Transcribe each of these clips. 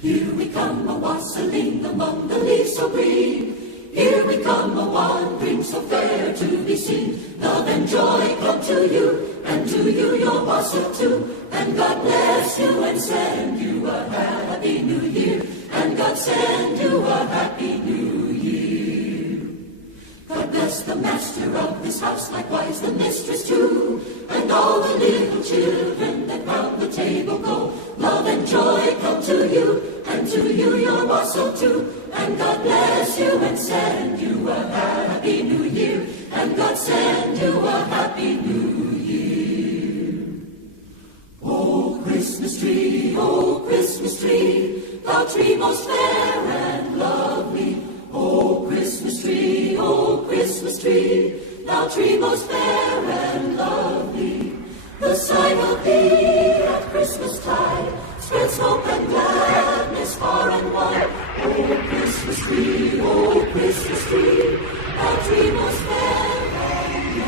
Here we come a-wassailing among the leaves so green. Here we come a-wandering so fair to be seen. Love and joy come to you, and to you your wassail too. And God bless you and send you a happy new year. And God send you a happy new year. God bless the master of this house, likewise the mistress too. And all the little children that round the table go. Love and joy come to you, and to you your wassail too. And God bless you and send you a happy new year. And God send you a happy new year. Oh, Christmas tree, thou tree most fair and lovely. Oh, Christmas tree, thou tree most fair and lovely. The sight of thee at Christmas tide spreads hope and gladness far and wide. Oh, Christmas tree, thou tree most fair and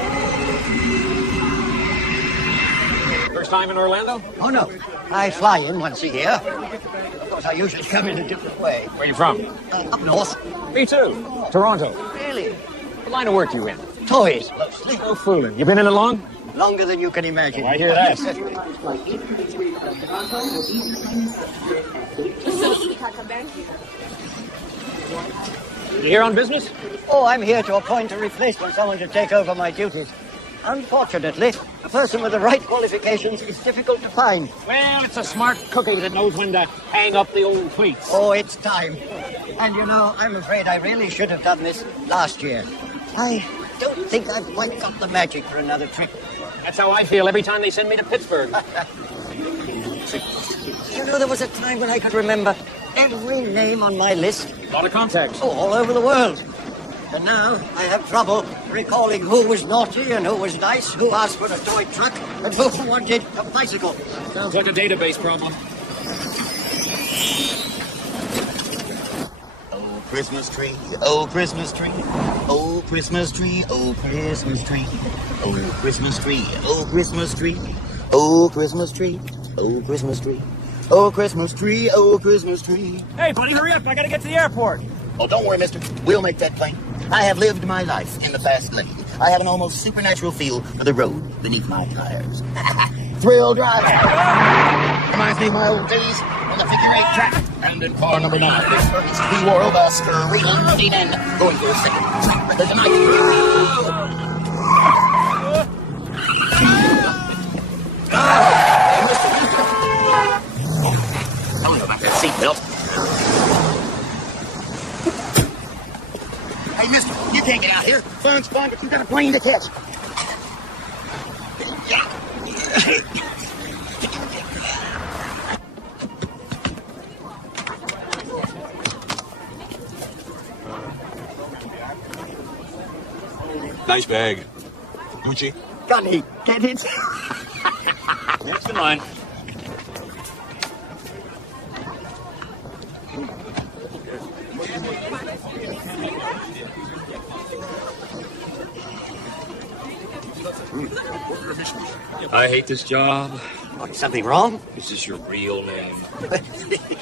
lovely. First time in Orlando? Oh, no. I fly in once a year. Of course, I usually come in a different way. Where are you from? Up north. Me too. Toronto. Really? What line of work you in? Toys, mostly. No fooling. You been in it long? Longer than you can imagine. Oh, I hear that. You here on business? Oh, I'm here to appoint a replacement, someone to take over my duties. Unfortunately, a person with the right qualifications is difficult to find. Well, it's a smart cookie that knows when to hang up the old cleats. Oh, it's time. And you know, I'm afraid I really should have done this last year. I don't think I've quite got the magic for another trip. That's how I feel every time they send me to Pittsburgh. You know, there was a time when I could remember every name on my list. A lot of contacts. Oh, all over the world. And now I have trouble recalling who was naughty and who was nice, who asked for a toy truck, and who wanted a bicycle. Sounds like a database problem. Oh, Christmas tree, oh, Christmas tree, oh, Christmas tree, oh, Christmas tree, oh, Christmas tree, oh, Christmas tree, oh, Christmas tree, oh, Christmas tree, oh, Christmas tree, oh, Christmas tree. Hey, buddy, hurry up. I gotta get to the airport. Oh, don't worry, mister. We'll make that plane. I have lived my life in the fast lane. I have an almost supernatural feel for the road beneath my tires. Thrill drive. Reminds me of my old days on the figure-8 track. And in car number 9, this Ernest Saves world, a screaming steam end. Going for a second trip of the night. Tell me about that seatbelt. Hey, mister, you can't get out here. Fun's fun, but you got a plane to catch. Nice bag. Gucci. Gunny, get it? Next in line. I hate this job. What, something wrong? Is this your real name?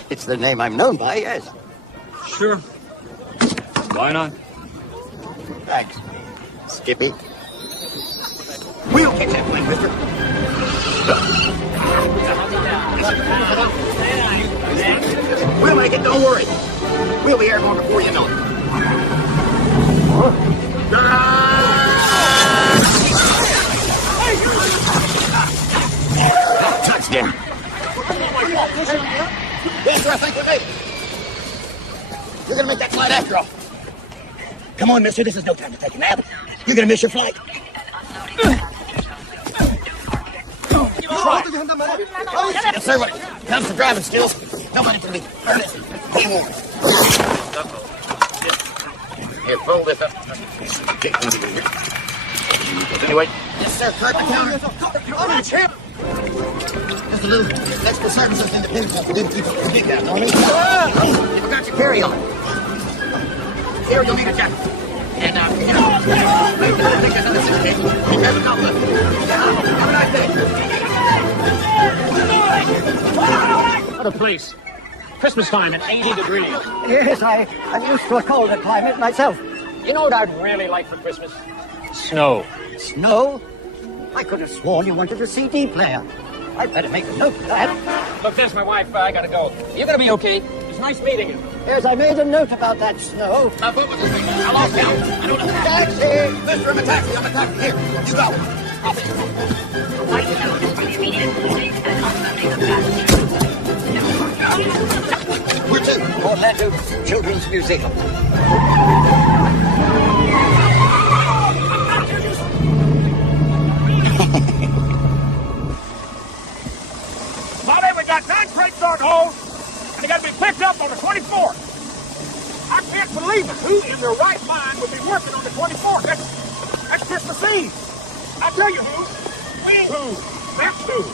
It's the name I'm known by, yes. Sure. Why not? Thanks, Skippy. We'll catch that plane, mister. We'll make it, don't worry. We'll be airborne before you know it. Touchdown. Yes, sir, I think we made it. You're gonna make that flight after all. Come on, mister, this is no time to take a nap. You're gonna miss your flight. Yes, sir, when it comes to driving skills, nobody can be Ernest. He won't. Here, fold this up. Anyway. Yes, sir, correct the counter. Just a little extra services in the pin pump. Didn't keep forget that, don't you? You forgot your carry-on. Here, you'll need a jacket. And, take this on the 16th. Have a nice day. place. Christmas time at 80 degrees. Yes, I'm used to a colder climate myself. You know what I'd really like for Christmas? Snow. Snow? I could have sworn you wanted a CD player. I'd better make a note of that. Look, there's my wife. I gotta go. You gonna be okay? It's nice meeting you. Yes, I made a note about that snow. Now, what was this thing? I lost count. I don't know. Taxi! Mister, I'm a taxi. I'm a taxi. Here, you go. Where to? Orlando Children's Museum. Molly, we got 9 crates on hold, and they got to be picked up on the 24th. I can't believe it. Who in their right mind would be working on the 24th? That's Christmas Eve. I'll tell you who. We who. That's who.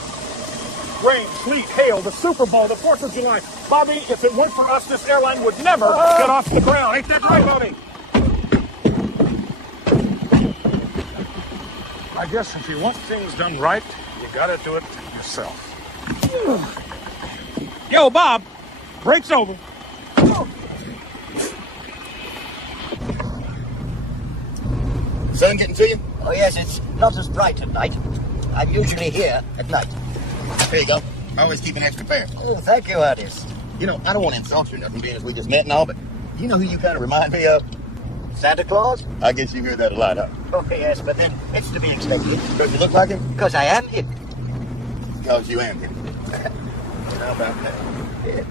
Rain, sleet, hail, the Super Bowl, the 4th of July. Bobby, if it weren't for us, this airline would never get off the ground. Ain't that right, Bobby? I guess if you want things done right, you gotta do it yourself. Yo, Bob, break's over. Sun getting to you? Oh, yes, it's not as bright at night. I'm usually here at night. Here you go. I always keep an extra pair. Oh, thank you, Ernest. You know, I don't want to insult you or nothing, being as we just met and all, but you know who you kind of remind me of? Santa Claus? I guess you hear that a lot, huh? Oh, yes, but then it's to be expected. Because you look like him? Because I am him. Because you am him. How about that? Yeah.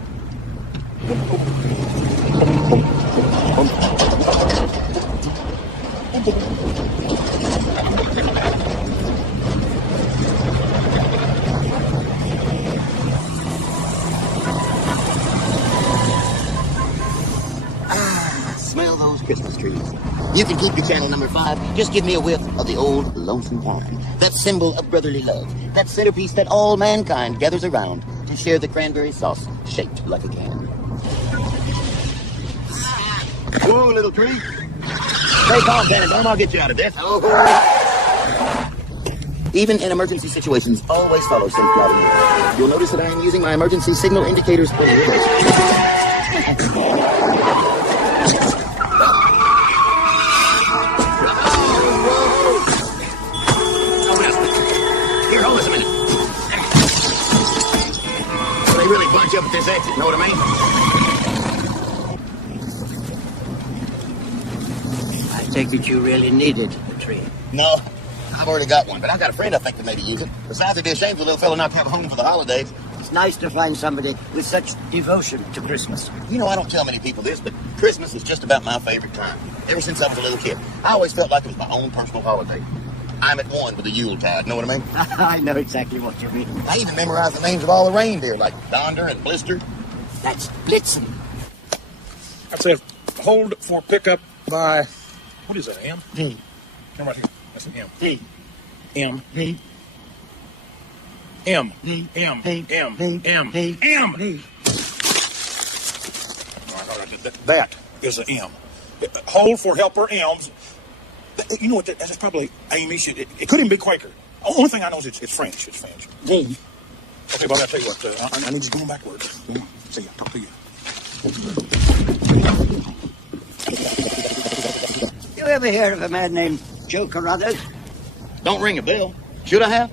Smell those Christmas trees. You can keep your channel number 5. Just give me a whiff of the old lonesome wine. That symbol of brotherly love. That centerpiece that all mankind gathers around to share the cranberry sauce shaped like a can. Whoa, little tree. Stay calm, Tannenbaum. I'll get you out of this. Oh. Even in emergency situations, always follow safe driving. You'll notice that I am using my emergency signal indicators for reverse. Here, hold this a minute. They really bunch up at this exit, know what I mean? I take it you really needed a tree. No, I've already got one, but I've got a friend I think that maybe use it. Besides, it'd be a shame for the little fella not to have a home for the holidays. It's nice to find somebody with such devotion to Christmas. You know, I don't tell many people this, but Christmas is just about my favorite time. Ever since I was a little kid, I always felt like it was my own personal holiday. I'm at one with the Yuletide, know what I mean? I know exactly what you mean. I even memorized the names of all the reindeer, like Donder and Blister. That's Blitzen. That's a hold for pickup by, what is that, M? D. Come right here. That's an M. D. M. D. M. D. M. D. M. D. M. D. M. D. All right. That is an M. Hold for helper M's. You know what? That's probably Amish. It couldn't even be Quaker. The only thing I know is it's French. It's French. D. Okay, but I'll tell you what. I need you going backwards. See ya. Talk to you. You ever hear of a man named Joe Carruthers? Don't ring a bell. Should I have?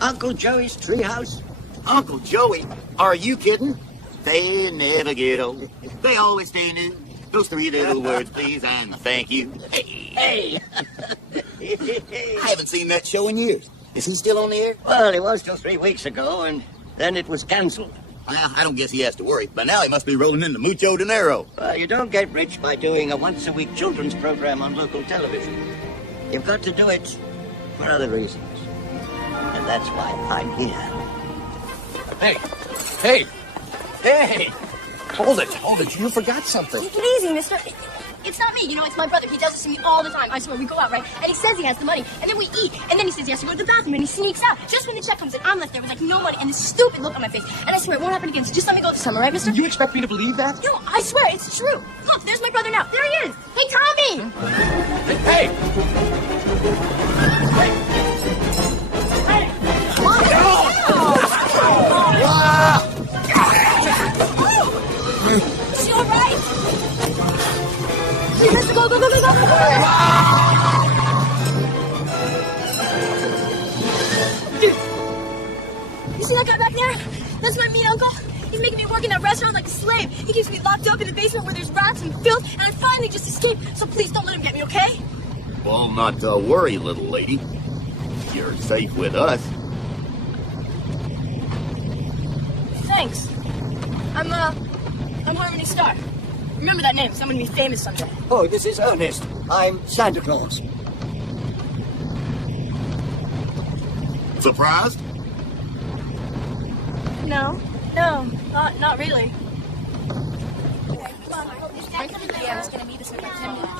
Uncle Joey's treehouse? Uncle Joey? Are you kidding? They never get old. They always stay new. Those 3 little words, please, and thank you. Hey. I haven't seen that show in years. Is he still on the air? Well, he was till 3 weeks ago, and then it was canceled. Well, I don't guess he has to worry. By now he must be rolling in the mucho dinero. Well, you don't get rich by doing a once-a-week children's program on local television. You've got to do it for other reasons. And that's why I'm here. Hey! Hold it. You forgot something. Take it easy, mister. It's not me, it's my brother. He does this to me all the time. I swear, we go out, right? And he says he has the money. And then we eat. And then he says he has to go to the bathroom. And he sneaks out. Just when the check comes in, I'm left there with, no money. And this stupid look on my face. And I swear, it won't happen again. So just let me go this summer, right, mister? You expect me to believe that? No, I swear, it's true. Look, there's my brother now. There he is. Hey, Tommy! Hey! That's my mean uncle. He's making me work in that restaurant like a slave. He keeps me locked up in the basement where there's rats and filth, and I finally just escaped. So please don't let him get me, okay? Well, not to worry, little lady. You're safe with us. Thanks. I'm Harmony Star. Remember that name, so I'm gonna be famous someday. Oh, this is Ernest. I'm Santa Claus. Surprised? No, not really. Okay, come on. Yeah, I was gonna meet us in about 10 minutes.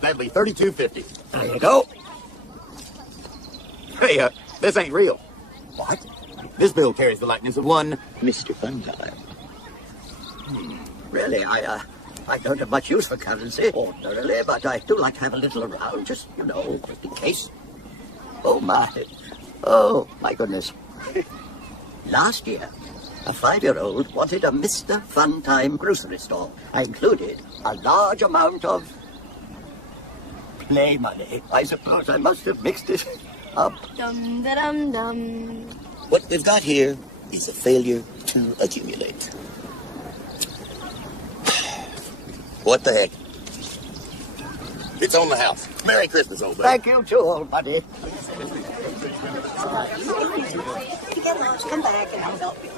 That'd be $32.50. There you go. Hey, this ain't real. What? This bill carries the likeness of one Mr. Funtime. Really, I don't have much use for currency ordinarily, but I do like to have a little around, just in case. Oh, my goodness. Last year, a 5-year-old wanted a Mr. Funtime grocery store. I included a large amount of play money. I suppose I must have mixed it up. Dum da dum dum. What we've got here is a failure to accumulate. What the heck? It's on the house. Merry Christmas, old buddy. Thank you too, old buddy. If you get lost, come back and I'll help you.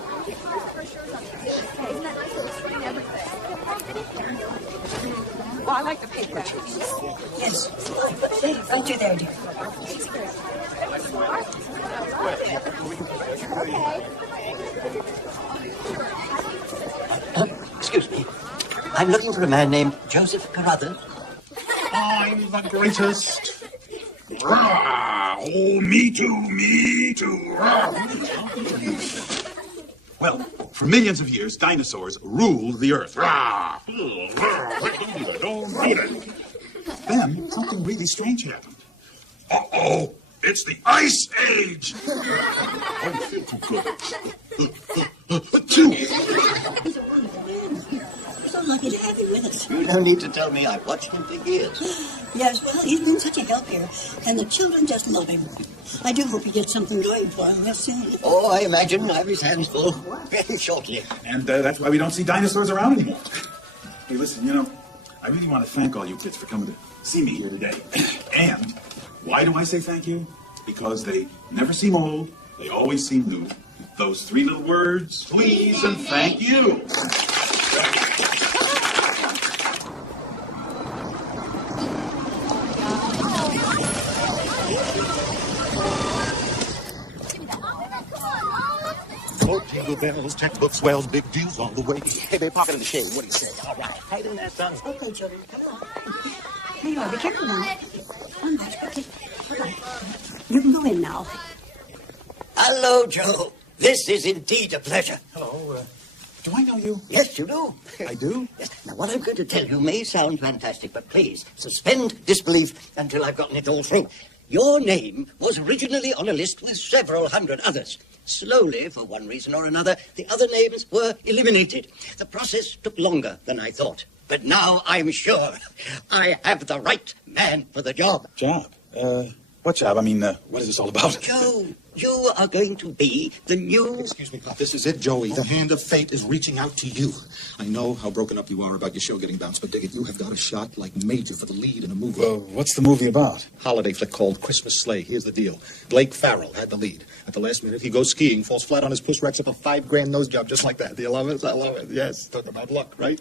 Well, I like the paper. Yes. Right you there, dear. Excuse me. I'm looking for a man named Joseph Carruthers. I'm the greatest. Rah! Oh, me too. Rah! Well, for millions of years, dinosaurs ruled the earth. Rah! Don't do that. Then something really strange happened. Uh-oh! It's the Ice Age! I feel too good. We're so lucky to have you with us. You don't need to tell me. I've watched him for years. Yes, well, he's been such a help here, and the children just love him. I do hope he gets something going for him real soon. Oh, I imagine I have his hands full very shortly. And that's why we don't see dinosaurs around anymore. Hey, listen, I really want to thank all you kids for coming to see me here today. And why do I say thank you? Because they never seem old. They always seem new. Those 3 little words, please and thank you. Oh, jingle bells, textbook swells, big deals on the way. Hey, babe, park it in the shade. What do you say? All right. How you doing there, son? Okay, children, come on. Here you are. Be careful now. One match. Okay. All right. You can go in now. Hello, Joe. This is indeed a pleasure. Hello, do I know you? Yes, you do. I do? Yes. Now, what I'm going to tell you may sound fantastic, but please suspend disbelief until I've gotten it all through. Your name was originally on a list with several hundred others. Slowly, for one reason or another, the other names were eliminated. The process took longer than I thought. But now I'm sure I have the right man for the job. Job? What job? I mean, what is this all about? Joe, you are going to be the new... Excuse me, Pop. This is it, Joey. The hand of fate is reaching out to you. I know how broken up you are about your show getting bounced, but dig it, you have got a shot like major for the lead in a movie. What's the movie about? Holiday flick called Christmas Sleigh. Here's the deal. Blake Farrell had the lead. At the last minute, he goes skiing, falls flat on his puss, racks up a $5,000 nose job just like that. Do you love it? I love it. Yes. Talk about luck, right?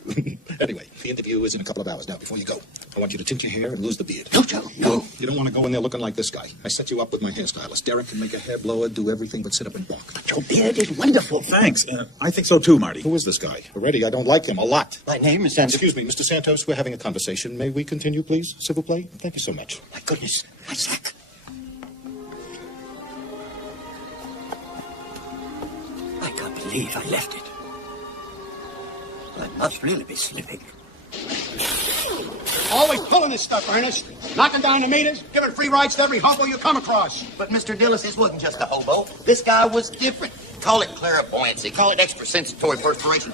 Anyway, the interview is in a couple of hours. Now, before you go, I want you to tint your hair and lose the beard. No, Joe, no. You don't want to go in there looking like this guy. I set you up with my hairstylist. Derek can make a hair blower, do everything but sit up and walk. Your beard is wonderful. Thanks. I think so too, Marty. Who is this guy? Already, I don't like him a lot. My name is Santos. Excuse me, Mr. Santos, we're having a conversation. May we continue, please? S'il vous plaît? Thank you so much. My goodness, my sack. I can't believe I left it. I must really be slipping. Always pulling this stuff, Ernest. Knocking down the meters, giving free rides to every hobo you come across. But, Mr. Dillis, this wasn't just a hobo. This guy was different. Call it clairvoyancy. Call it extrasensatory perspiration.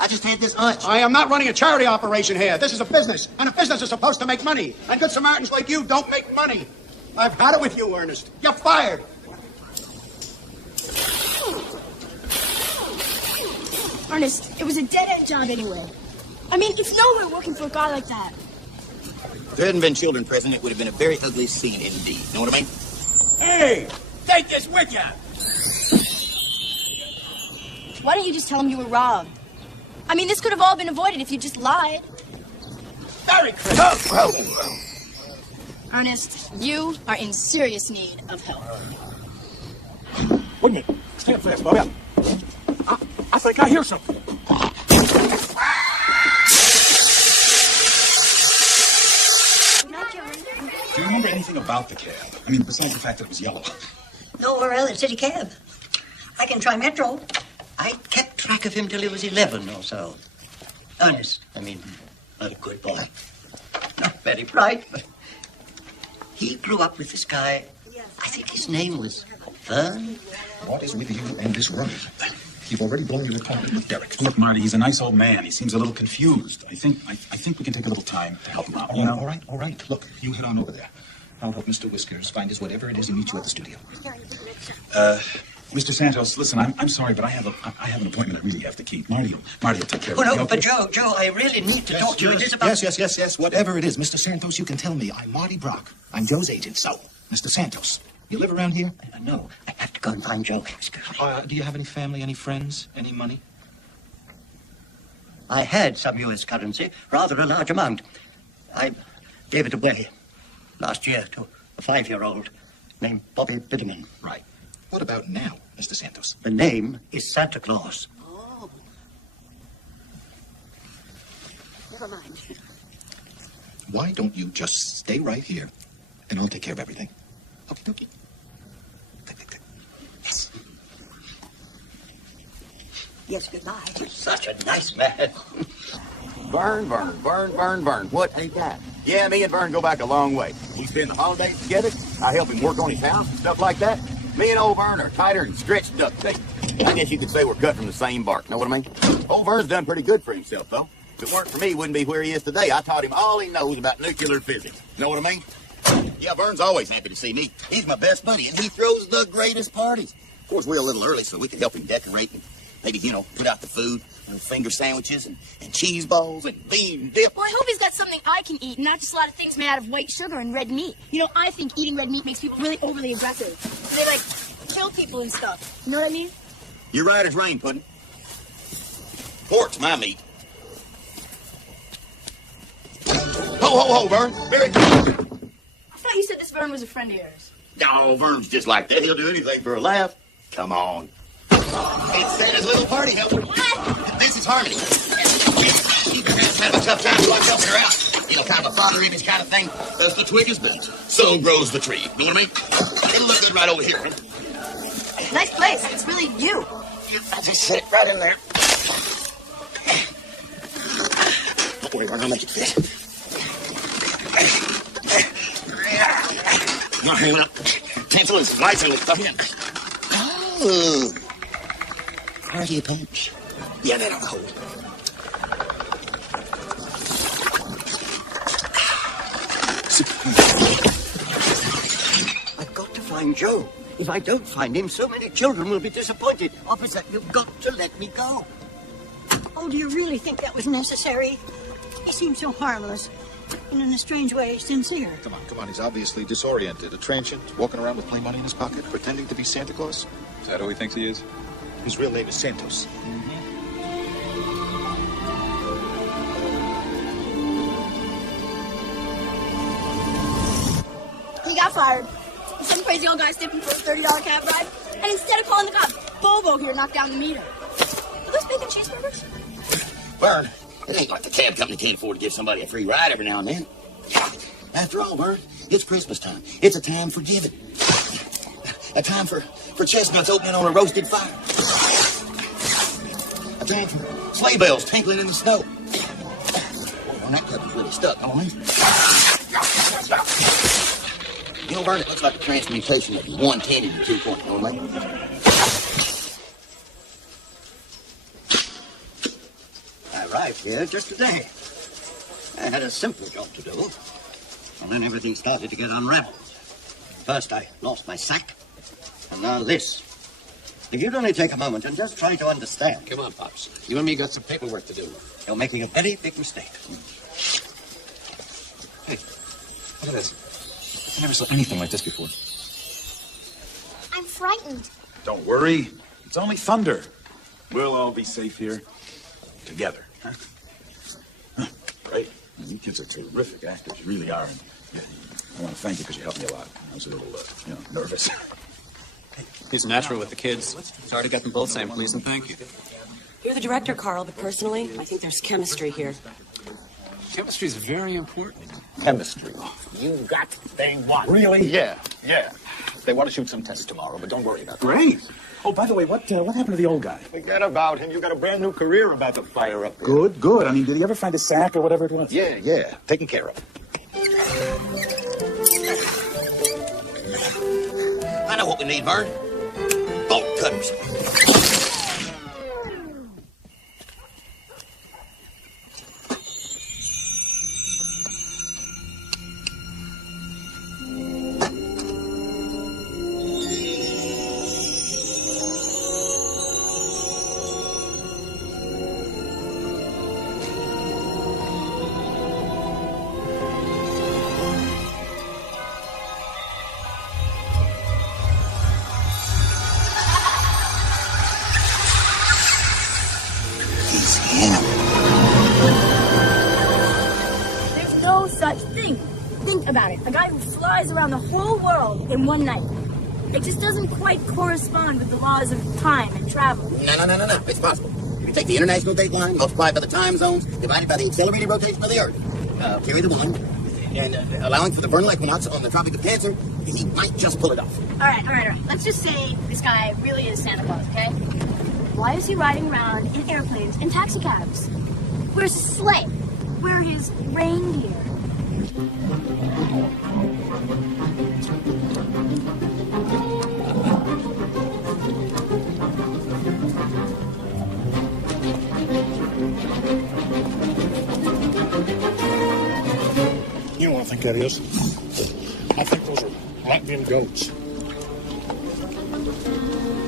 I just had this hunch. I am not running a charity operation here. This is a business, and a business is supposed to make money. And good Samaritans like you don't make money. I've had it with you, Ernest. You're fired. Ernest, it was a dead-end job anyway. I mean, it's nowhere working for a guy like that. If there hadn't been children present, it would have been a very ugly scene indeed. Know what I mean? Hey, take this with you. Why don't you just tell him you were robbed? I mean, this could have all been avoided if you just lied. Merry Christmas. Ernest, you are in serious need of help. Wait a minute. Stand fast, Bobby. I think I hear something. Do you remember anything about the cab? I mean, besides the fact that it was yellow. No, well, it's city cab. I can try Metro. I kept track of him till he was 11 or so. Ernest, I mean, a good boy. Not very bright, but he grew up with this guy. I think his name was Vern. What is with you and this run? You've already blown your appointment with Derek. Look, Marty, he's a nice old man. He seems a little confused. I think we can take a little time to help him out. You know? All right. Look, you head on over there. I'll help Mr. Whiskers find his whatever it is and meet you at the studio. Mr. Santos, listen, I'm sorry, but I have an appointment I really have to keep. Marty will take care of it. Oh, no, but Joe, I really need to talk to you. It is about... Yes. Whatever it is, Mr. Santos, you can tell me. I'm Marty Brock. I'm Joe's agent, so, Mr. Santos, you live around here? No, I have to go and find Joe. Excuse me. Do you have any family, any friends, any money? I had some U.S. currency, rather a large amount. I gave it away last year to a 5-year-old named Bobby Bitterman. Right. What about now, Mr. Santos? The name is Santa Claus. Oh. Never mind. Why don't you just stay right here, and I'll take care of everything. Okay. Yes. Yes, goodbye. You're such a nice man. Vern. What ain't that? Yeah, me and Vern go back a long way. We spend the holidays together. I help him work on his house, stuff like that. Me and old Vern are tighter than stretched duct tape. I guess you could say we're cut from the same bark. Know what I mean? Old Vern's done pretty good for himself, though. If it weren't for me, he wouldn't be where he is today. I taught him all he knows about nuclear physics. Know what I mean? Yeah, Vern's always happy to see me. He's my best buddy, and he throws the greatest parties. Of course, we're a little early, so we can help him decorate and maybe, put out the food, finger sandwiches and cheese balls and bean dip. Well, I hope he's got something I can eat, not just a lot of things made out of white sugar and red meat. I think eating red meat makes people really overly aggressive. They, kill people and stuff. You know what I mean? You're right as rain, Puddin'. Pork's my meat. Ho, Vern. Very good. I thought you said this Vern was a friend of yours. No, Vern's just like that. He'll do anything for a laugh. Come on. It's Santa's little party helper. What? This is Harmony. She's had a tough time, so I'm helping her out. Kind of a father image kind of thing. As the twig is bent, so grows the tree. Know what I mean? It'll look good right over here. Nice place. It's really you. I just set it right in there. Don't worry, Vern, I'll make it fit. Now, hang up. Cancel this. Lights and stuff in. Oh. Party punch. Yeah, that ought to hold. I've got to find Joe. If I don't find him, so many children will be disappointed. Officer, you've got to let me go. Oh, do you really think that was necessary? He seemed so harmless. And in a strange way, sincere. Come on. He's obviously disoriented, a transient, walking around with play money in his pocket, pretending to be Santa Claus. Is that who he thinks he is? His real name is Santos. He got fired. Some crazy old guy tipped him for a $30 cab ride. And instead of calling the cops, Bobo here knocked down the meter. Are those bacon cheeseburgers? Vern, it ain't like the cab company can't afford to give somebody a free ride every now and then. After all, Vern, it's Christmas time. It's a time for giving. A time for chestnuts opening on a roasted fire. A time for sleigh bells tinkling in the snow. Well, that cup is really stuck, don't it? Vern, it looks like a transmutation of 110 into 2 point, don't it? arrived here just today. I had a simple job to do, and then everything started to get unraveled. First, I lost my sack, and now this. If you'd only take a moment and just try to understand. Come on, Pops. You and me got some paperwork to do. You're making a very big mistake. Hey, look at this. I never saw anything like this before. I'm frightened. Don't worry. It's only thunder. We'll all be safe here. Together. Huh? Right? You kids are terrific actors. You really are. And I want to thank you because you helped me a lot. I was a little, nervous. He's natural with the kids. Sorry to get them both saying please and thank you. You're the director, Carl, but personally, I think there's chemistry here. Chemistry is very important. Chemistry. You got thing one. Really? Yeah. They want to shoot some tests tomorrow, but don't worry about that. Great. Oh, by the way, what happened to the old guy? Forget about him. You got a brand new career about to fire up there. Good. I mean, did he ever find a sack or whatever it was? Yeah. Taken care of. I know what we need, Vern. Bolt cutters. There's no such thing. Think about it. A guy who flies around the whole world in one night. It just doesn't quite correspond with the laws of time and travel. No. It's possible. If you take the international date line, multiply it by the time zones, divide it by the accelerated rotation of the Earth, carry the one, and allowing for the vernal equinox on the Tropic of Cancer, he might just pull it off. All right. Let's just say this guy really is Santa Claus, okay? Why is he riding around in airplanes and taxicabs? Where's his sleigh? Where are his reindeer? You know what I think that is? I think those are Latvian goats.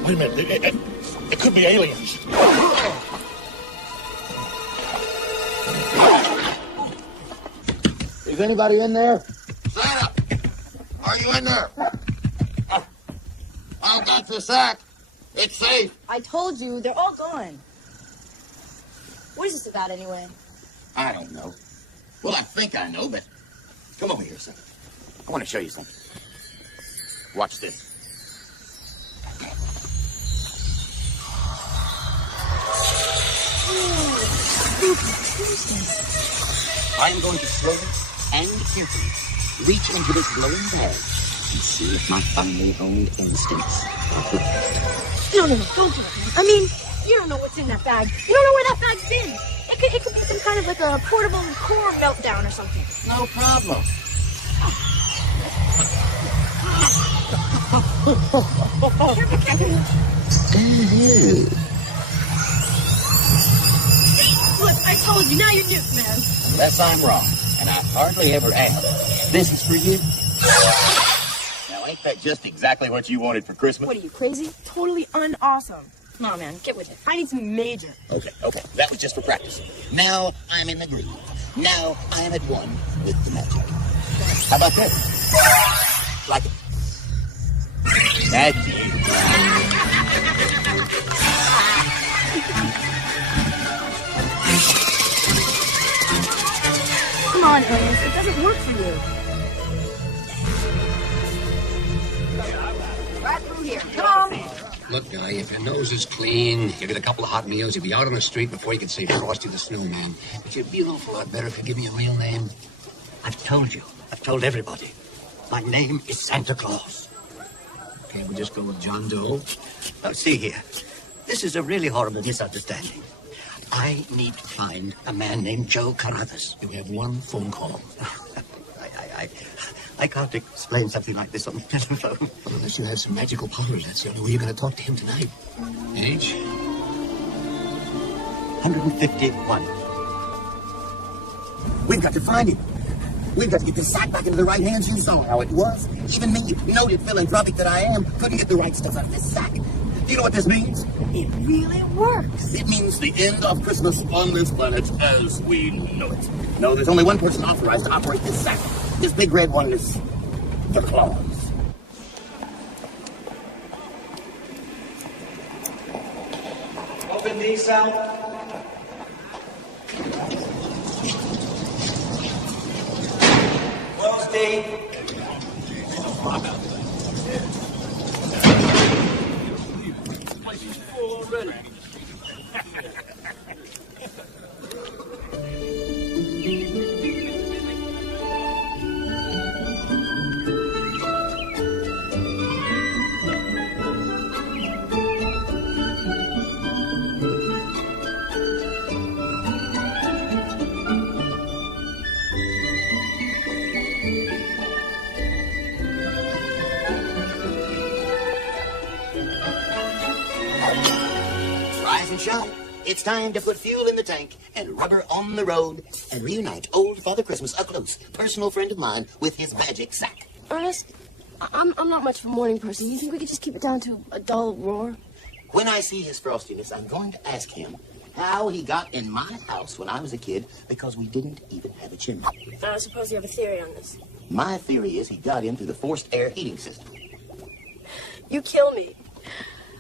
Wait a minute. It could be aliens. Is anybody in there? Santa! Are you in there? I've got your sack. It's safe. I told you, they're all gone. What is this about anyway? I don't know. Well, I think I know, but come over here a second. I want to show you something. Watch this. I'm going to slowly and carefully reach into this glowing bag and see if my finely honed instincts are correct. No, don't do it, man. I mean, you don't know what's in that bag. You don't know where that bag's been. It could be some kind of like a portable core meltdown or something. No problem. Look, I told you, now you're nuked, man. Unless I'm wrong, and I hardly ever am. This is for you. Now, ain't that just exactly what you wanted for Christmas? What are you, crazy? Totally unawesome. Come on, man, get with it. I need some major. Okay. That was just for practice. Now I'm in the groove. Now I'm at one with the magic. How about this? Like it. Magic. Come on, Ernest, it doesn't work for you. Right through here. Come on. Look, guy, if your nose is clean, you get a couple of hot meals, you'll be out on the street before you can say Frosty the Snowman. But you'd be an awful lot better if you give me a real name. I've told you. I've told everybody. My name is Santa Claus. Can't we just go with John Doe? Now, see here. This is a really horrible misunderstanding. I need to find a man named Joe Carruthers. You have one phone call. I can't explain something like this on the telephone. Well, unless you have some magical powers, that's the only way you're going to talk to him tonight. Age? 151. We've got to find him. We've got to get this sack back into the right hands. You saw how it was. Even me, noted philanthropic that I am, couldn't get the right stuff out of this sack. Do you know what this means? It really works. It means the end of Christmas on this planet as we know it. No, there's only one person authorized to operate this sack. This big red one is the Claus. Open these out. Close D. Rise and shine. It's time to put fuel in the tank and rubber on the road and reunite old Father Christmas, a close personal friend of mine, with his magic sack. Ernest, I'm not much of a morning person. You think we could just keep it down to a dull roar? When I see his frostiness, I'm going to ask him how he got in my house when I was a kid, because we didn't even have a chimney. I suppose you have a theory on this. My theory is he got in through the forced air heating system. You kill me.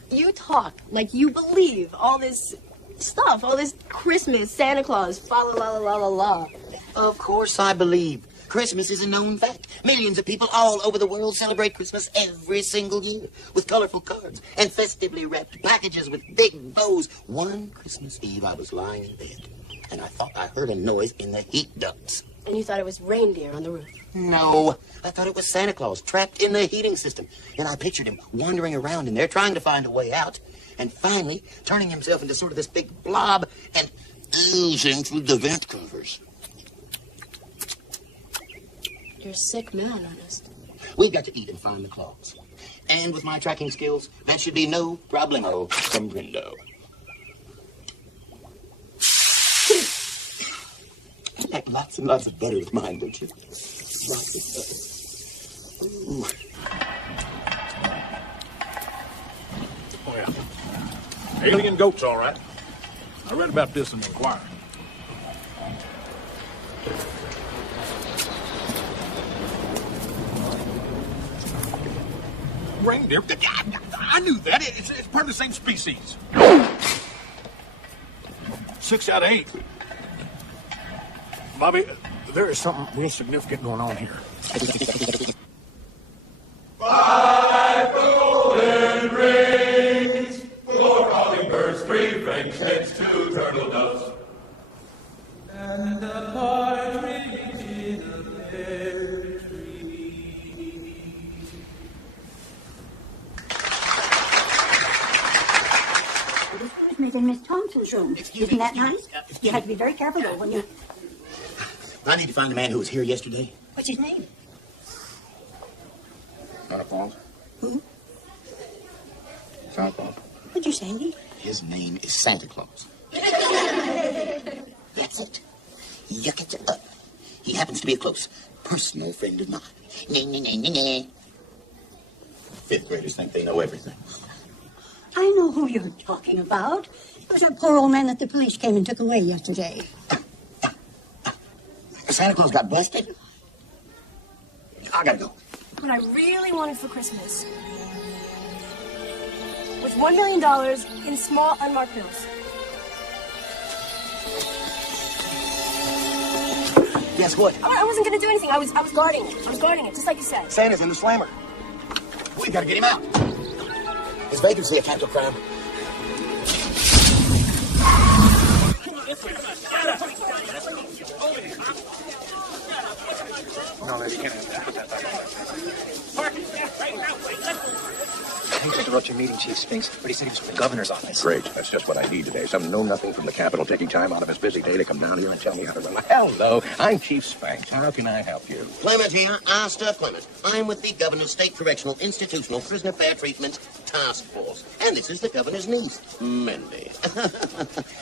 You talk like you believe all this stuff, all this Christmas, Santa Claus, fa la la la la la. Of course I believe. Christmas is a known fact. Millions of people all over the world celebrate Christmas every single year with colorful cards and festively wrapped packages with big bows. One Christmas Eve, I was lying in bed, and I thought I heard a noise in the heat ducts. And you thought it was reindeer on the roof? No, I thought it was Santa Claus trapped in the heating system. And I pictured him wandering around in there trying to find a way out, and finally turning himself into sort of this big blob and oozing through the vent covers. You're a sick man, Ernest. We've got to eat and find the Claus. And with my tracking skills, that should be no problemo from Brindo. You like lots and lots of butter with mine, don't you? Lots of butter. Ooh. Oh, yeah. Alien goats, all right. I read about this in the Inquirer. Reindeer? I knew that. It's part of the same species. 6 out of 8. Bobby, there is something real significant going on here. 5 golden rings, 4 hummingbirds, 3 French hens, 2 turtle doves, and a partridge in a pear tree. This was made in Miss Thompson's room. Isn't that nice? You have to be very careful though when you... I need to find the man who was here yesterday. What's his name? Santa Claus. Who? Santa Claus. What'd you say? His name is Santa Claus. That's it. Yuck it up. He happens to be a close personal friend of mine. Nah. 5th graders think they know everything. I know who you're talking about. It was that poor old man that the police came and took away yesterday. Santa Claus got busted? I gotta go. What I really wanted for Christmas was $1 million in small unmarked bills. Guess what? I wasn't going to do anything. I was guarding it. I was guarding it, just like you said. Santa's in the slammer. We gotta get him out. Is vacancy a capital crime? No, they can't. I hate to interrupt your meeting, Chief Spinks, but he said he was from the governor's office. Great. That's just what I need today. Some know-nothing from the Capitol taking time out of his busy day to come down here and tell me how to run my... Hello, I'm Chief Spinks. How can I help you? Clement here. Stuff Clement. I'm with the Governor's State Correctional Institutional Prisoner Fair Treatment Task Force. And this is the Governor's niece, Mindy.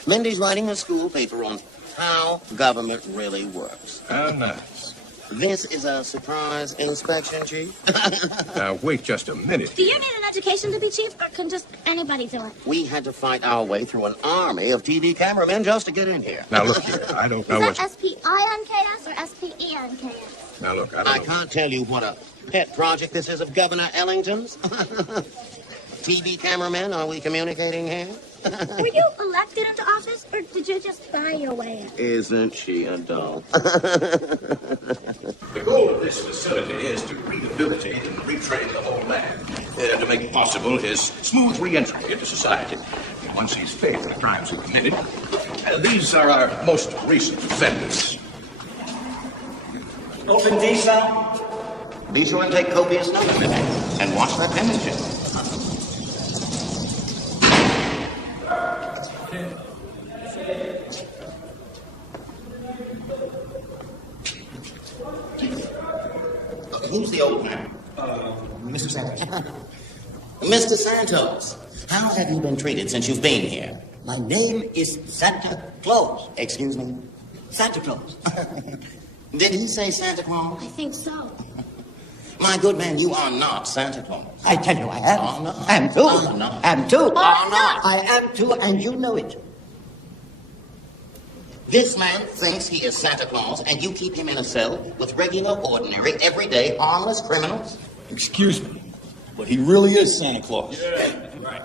Mindy's writing a school paper on how government really works. How nice. This is a surprise inspection, Chief. Now, wait just a minute. Do you need an education to be chief, or can just anybody do it? We had to fight our way through an army of TV cameramen just to get in here. Now, look here. I don't know Is what's... that S-P-I-N-K-S or S-P-E-N-K-S? Now, look, I can't tell you what a pet project this is of Governor Ellington's. TV cameramen, are we communicating here? Were you elected into office, or did you just buy your way in? Isn't she a doll? The goal of this facility is to rehabilitate and retrain the whole man, to make possible his smooth re-entry into society. Once he's paid for the crimes he committed, these are our most recent offenders. Open D cell. Be sure and take copious note of it. And watch that penmanship. Who's the old man? Mr. Santos. Mr. Santos, how have you been treated since you've been here? My name is Santa Claus. Excuse me? Santa Claus. Did he say Santa Claus? I think so. My good man, you are not Santa Claus. I tell you I am. Oh, no. Am too. Oh, no. Am too. Oh, no. I am too, and you know it. This man thinks he is Santa Claus, and you keep him in a cell with regular, ordinary, everyday, harmless criminals? Excuse me, but he really is Santa Claus. Yeah, right.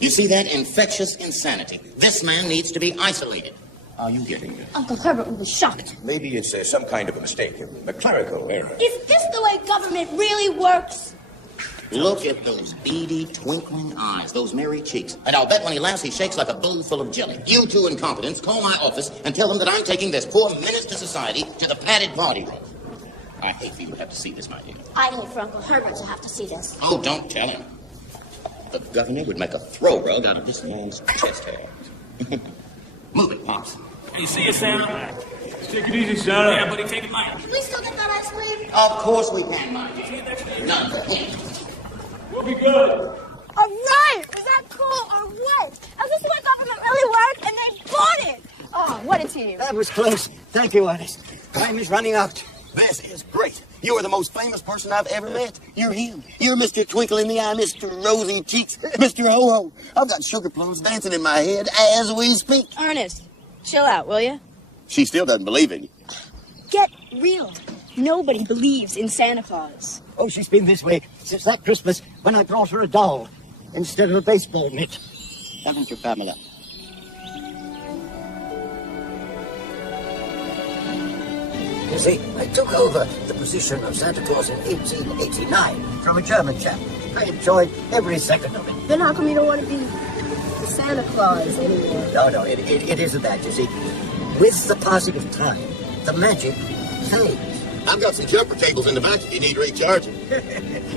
You see that infectious insanity? This man needs to be isolated. Are you getting it? Uncle Herbert will be shocked. Maybe it's some kind of a mistake, a clerical error. Is this the way government really works? Look at those beady, twinkling eyes, those merry cheeks. And I'll bet when he laughs, he shakes like a bowl full of jelly. You two incompetents, call my office and tell them that I'm taking this poor menace to society to the padded party room. I hate for you to have to see this, my dear. I hate for Uncle Herbert to have to see this. Oh, don't tell him. The governor would make a throw rug out of this man's chest hair. Move it, Pops. You see you, Santa? Take it easy, Santa. Yeah, buddy, take it mine. Can we still get that ice cream? Of course we can, my dear. None for him. We'll be good. All right! Was that cool or what? Is this where government really works? And they bought it! Oh, what a team. That was close. Thank you, Ernest. Time is running out. This is great. You are the most famous person I've ever met. You're him. You're Mr. Twinkle in the Eye, Mr. Rosy Cheeks, Mr. Ho-Ho. I've got sugar plums dancing in my head as we speak. Ernest, chill out, will you? She still doesn't believe in you. Get real. Nobody believes in Santa Claus. Oh, she's been this way since that Christmas when I brought her a doll instead of a baseball mitt. Haven't you, Pamela? You see, I took over the position of Santa Claus in 1889 from a German chap. I enjoyed every second of it. Then how come you don't want to be the Santa Claus anymore? No, it isn't that, you see. With the passing of time, the magic fades. I've got some jumper cables in the back if you need recharging.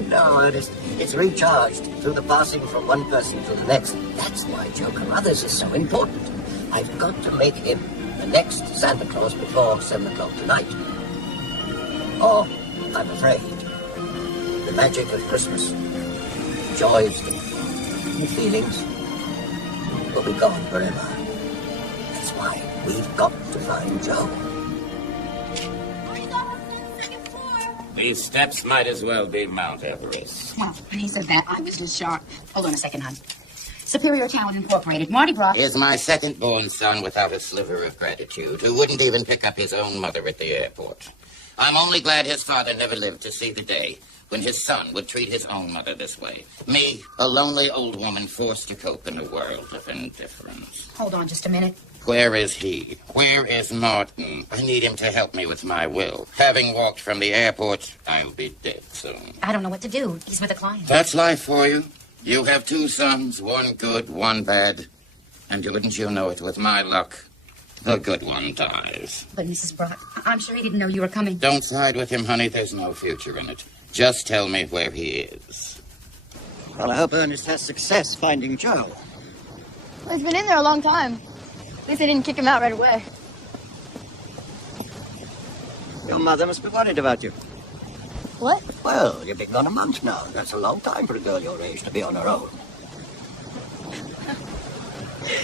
No, it's recharged through the passing from one person to the next. That's why Joe Carruthers is so important. I've got to make him the next Santa Claus before 7 o'clock tonight. Or, I'm afraid, the magic of Christmas, joys and feelings will be gone forever. That's why we've got to find Joe. These steps might as well be Mount Everest. Well, when he said that, I was just shocked. Hold on a second, hon. Superior Talent Incorporated, Mardi Gras. Here's my second-born son without a sliver of gratitude, who wouldn't even pick up his own mother at the airport. I'm only glad his father never lived to see the day when his son would treat his own mother this way. Me, a lonely old woman forced to cope in a world of indifference. Hold on just a minute. Where is he? Where is Martin? I need him to help me with my will. Having walked from the airport, I'll be dead soon. I don't know what to do. He's with a client. That's life for you. You have two sons, one good, one bad. And wouldn't you know it, with my luck, the good one dies. But Mrs. Brock, I'm sure he didn't know you were coming. Don't side with him, honey. There's no future in it. Just tell me where he is. Well, I hope Ernest has success finding Joe. Well, he's been in there a long time. At least they didn't kick him out right away. Your mother must be worried about you. What? Well, you've been gone a month now. That's a long time for a girl your age to be on her own.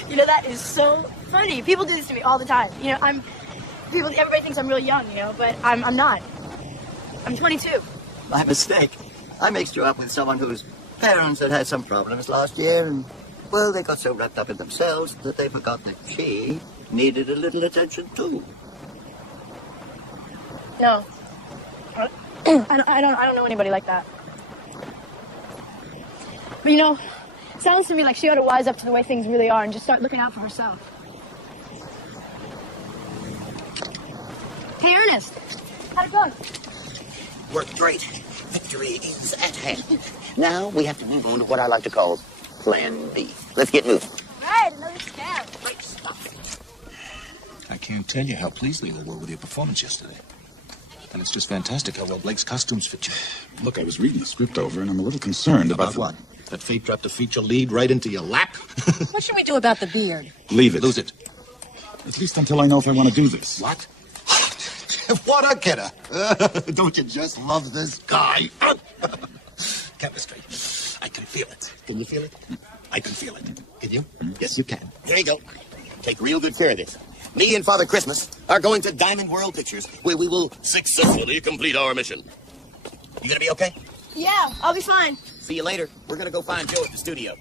You know, that is so funny. People do this to me all the time. You know, everybody thinks I'm really young, you know, but I'm not. I'm 22. My mistake. I mixed you up with someone whose parents had some problems last year, and, well, they got so wrapped up in themselves that they forgot that she needed a little attention, too. No. I don't know anybody like that. But, you know, it sounds to me like she ought to wise up to the way things really are and just start looking out for herself. Hey, Ernest. How'd it go? Worked great. Victory is at hand. Now we have to move on to what I like to call Plan B. Let's get moving. Right, another scam. Great stuff. I can't tell you how pleased they all were with your performance yesterday. And it's just fantastic how well Blake's costumes fit you. Look, I was reading the script over, and I'm a little concerned about what? That fate dropped a feature lead right into your lap? What should we do about the beard? Leave it. Lose it. At least until I know if I want to do this. What? What a kidder. Don't you just love this guy? Chemistry. I can feel it. Can you feel it? I can feel it. Can you? Yes, you can. There you go. Take real good care of this. Me and Father Christmas are going to Diamond World Pictures, where we will successfully complete our mission. You gonna be okay? Yeah, I'll be fine. See you later. We're gonna go find Joe at the studio.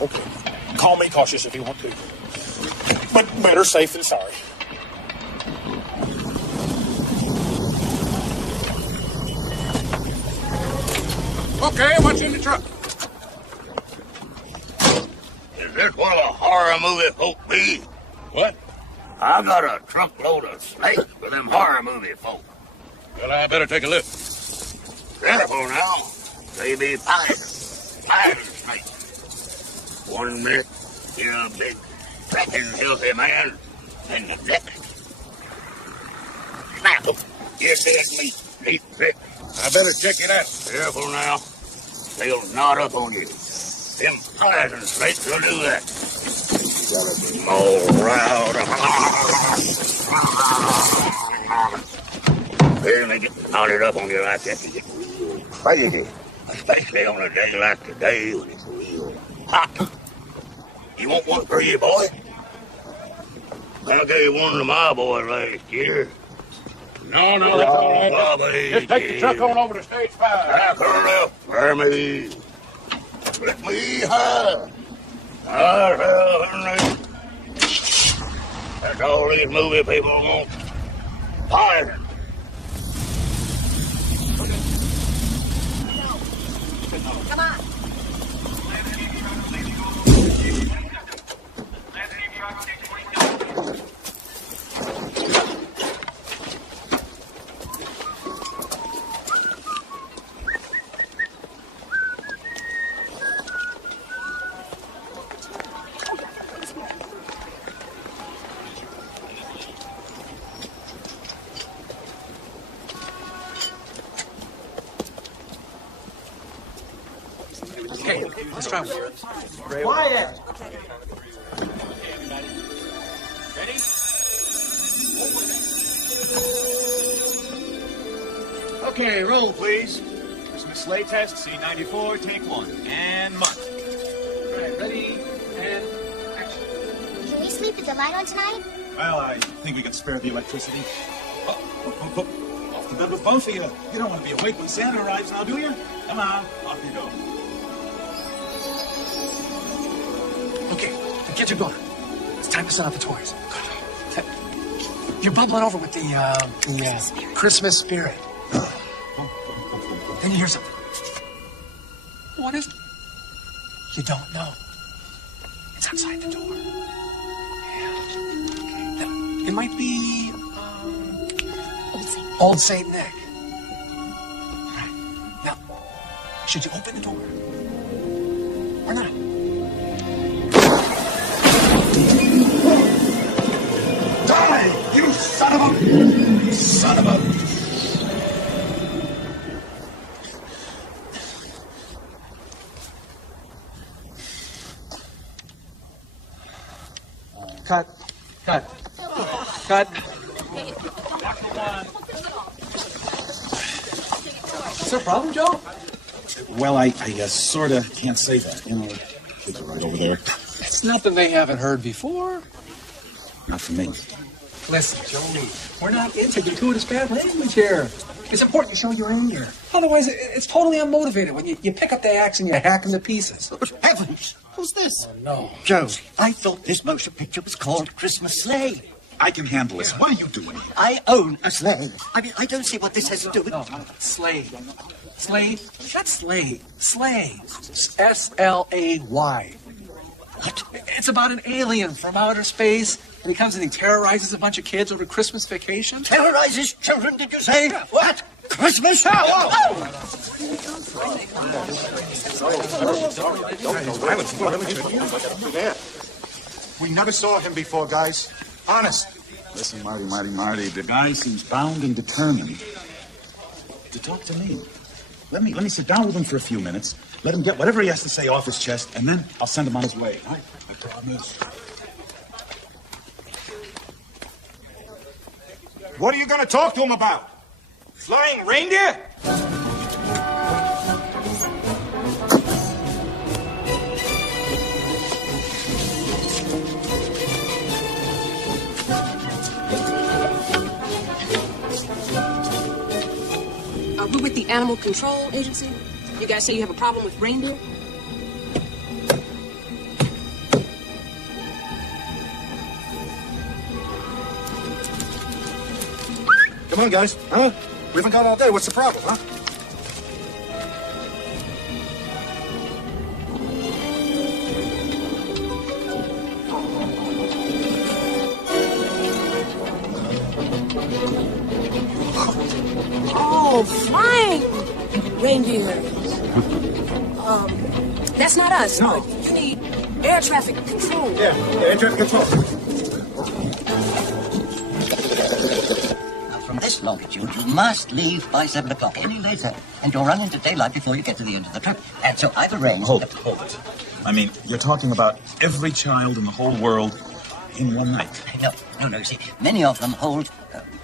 Okay. Call me cautious if you want to. But better safe than sorry. Okay, what's in the truck? Is this what a horror movie folk be? What? I got a truckload of snakes for them horror movie folk. Well, I better take a look. Careful now. They be poison snakes. 1 minute, you're a big, cracking, healthy man, and the next, snap them. You dead meat, thick. I better check it out. Careful now. They'll knot up on you. Them poison snakes will do that. You gotta be more round. When they get knotted up on you like that, you get real crazy. Especially on a day like today when it's real hot. You want one for you, boy? I gave one to my boy last year. No, that's all right. Bobby, Just take the truck on over to stage 5. Back her up for me. Let me high. That's all these movie people want. Fire. Come on. Okay, let's try one. Quiet! Ready? Okay, roll, please. Christmas sleigh test, C94, take 1. And month. Right, ready, and action. Can we sleep with the light on tonight? Well, I think we can spare the electricity. Off to bed with both of you. You don't want to be awake when Santa arrives now, do you? Come on, off you go. Okay, get your book. It's time to set out the toys. You're bubbling over with the Christmas spirit. Then you hear something. What is it? You don't know. It's outside the door. Yeah. Now, it might be Old Saint Nick. Right. Now, should you open the door or not? Die, you son of a... Cut. Is there a problem, Joe? Well, I sort of can't say that. You know, kids are right over there. It's nothing they haven't heard before. Not for me. Listen, Joey, we're not into gratuitous bad language here. It's important you show your anger. Otherwise, it's totally unmotivated when you pick up the axe and you hack them to pieces. Good heavens! Who's this? Oh, no. Joe, I thought this motion picture was called Christmas Sleigh. I can handle this. What are you doing here? I own a sleigh. I mean, I don't see what this has to do with... No, sleigh. Sleigh? Not sleigh. Sleigh. S-L-A-Y. What? It's about an alien from outer space, and he comes and he terrorizes a bunch of kids over Christmas vacation. Terrorizes children, did you say? What? Christmas? We never saw him before, guys. Honest. Listen, Marty. The guy seems bound and determined to talk to me. Let me sit down with him for a few minutes. Let him get whatever he has to say off his chest, and then I'll send him on his way. All right? I promise. What are you going to talk to him about? Flying reindeer? We're with the Animal Control Agency. You guys say you have a problem with reindeer? Come on, guys. Huh? We haven't got all day. What's the problem, huh? Oh, flying reindeer. That's not us. No. You need air traffic control. Yeah, air traffic control. From this longitude, you must leave by 7 o'clock. Any later, and you'll run into daylight before you get to the end of the trip. And so I've arranged... Hold it. I mean, you're talking about every child in the whole world in one night. No. You see, many of them hold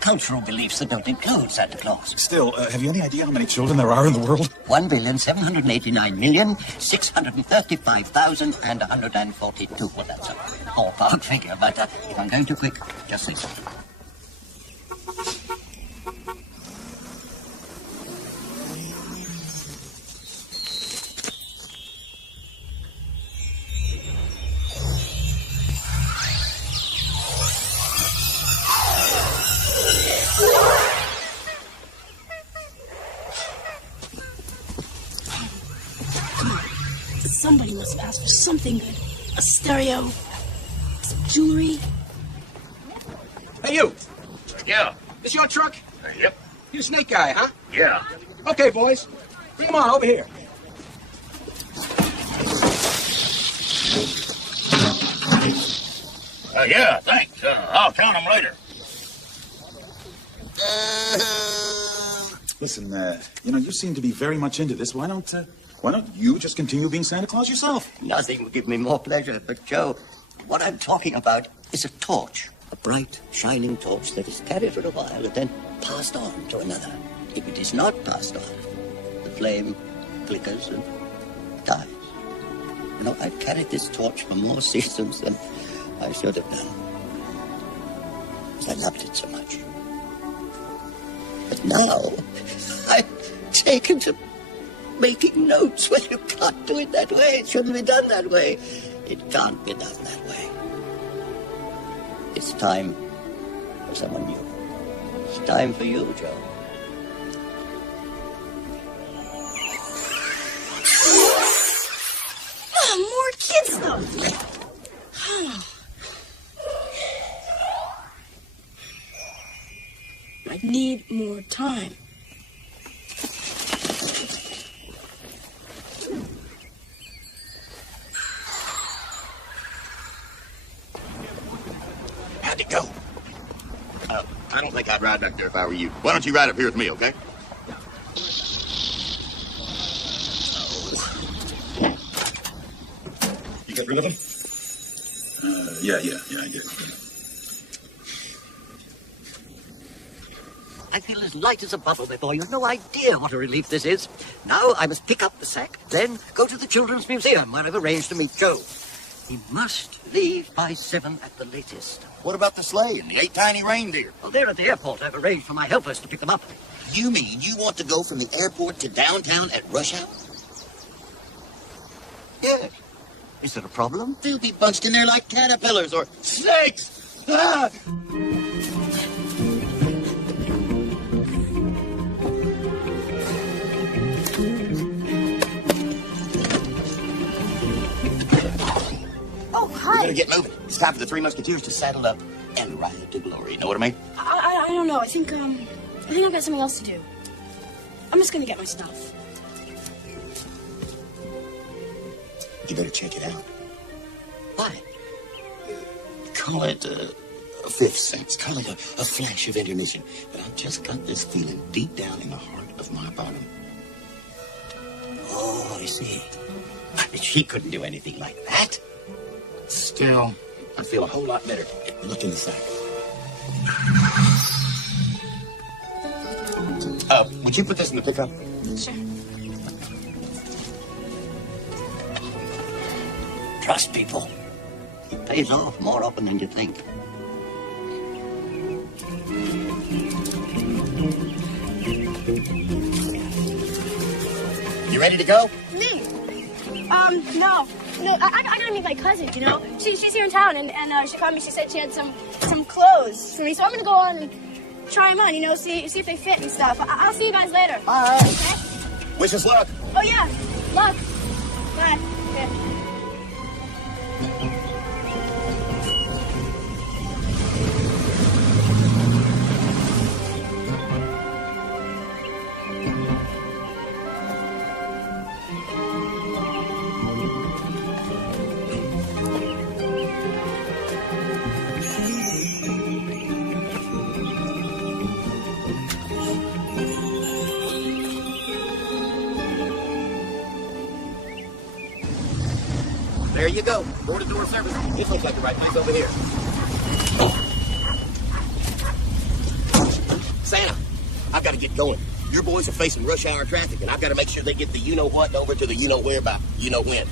cultural beliefs that don't include Santa Claus. Still, have you any idea how many children there are in the world? 1,789,635,142. Well, that's a ballpark figure, but if I'm going too quick, just say so. Somebody must have asked for something good. A stereo, some jewelry. Hey, you. Yeah. This your truck? Yep. You the snake guy, huh? Yeah. Okay, boys. Bring them on over here. Yeah, thanks. I'll count them later. Listen, you seem to be very much into this. Why don't you just continue being Santa Claus yourself? Nothing would give me more pleasure, but Joe, what I'm talking about is a torch. A bright, shining torch that is carried for a while and then passed on to another. If it is not passed on, the flame flickers and dies. You know, I've carried this torch for more seasons than I should have done. Because I loved it so much. But now, I've taken to making notes. Well, you can't do it that way. It shouldn't be done that way. It can't be done that way. It's time for someone new. It's time for you, Joe. More kid stuff. I need more time. How'd it go? I don't think I'd ride back there if I were you. Why don't you ride up here with me, okay? You get rid of them? Yeah, I did. I feel as light as a bubble before you. No idea what a relief this is. Now I must pick up the sack, then go to the Children's Museum, where I've arranged to meet Joe. He must leave by 7 at the latest. What about the sleigh and the 8 tiny reindeer? Well, they're at the airport. I've arranged for my helpers to pick them up. You mean you want to go from the airport to downtown at rush hour? Yes. Is there a problem? They'll be bunched in there like caterpillars or snakes. Ah! Oh, We hi. better get moving. It's time for the Three Musketeers to saddle up and ride to glory. Know what I mean? I don't know. I think I've got something else to do. I'm just gonna get my stuff. You better check it out. Why? Call it a fifth sense. Call it a flash of intermission. But I've just got this feeling deep down in the heart of my bottom. Oh, I see. She couldn't do anything like that. Still, I feel a whole lot better. Look in the sack. Would you put this in the pickup? Sure. Trust people. It pays off more often than you think. You ready to go? Me? No. No, I gotta meet my cousin, you know? She's here in town, and she called me. She said she had some clothes for me, so I'm gonna go on and try them on, you know, see if they fit and stuff. I'll see you guys later. Bye. Okay? Wish us luck. Oh, yeah. Luck. Bye. Yeah. There you go. Door-to-door service. This looks like the right place over here. Santa, I've got to get going. Your boys are facing rush hour traffic, and I've got to make sure they get the you-know-what over to the you-know-where by you-know-when.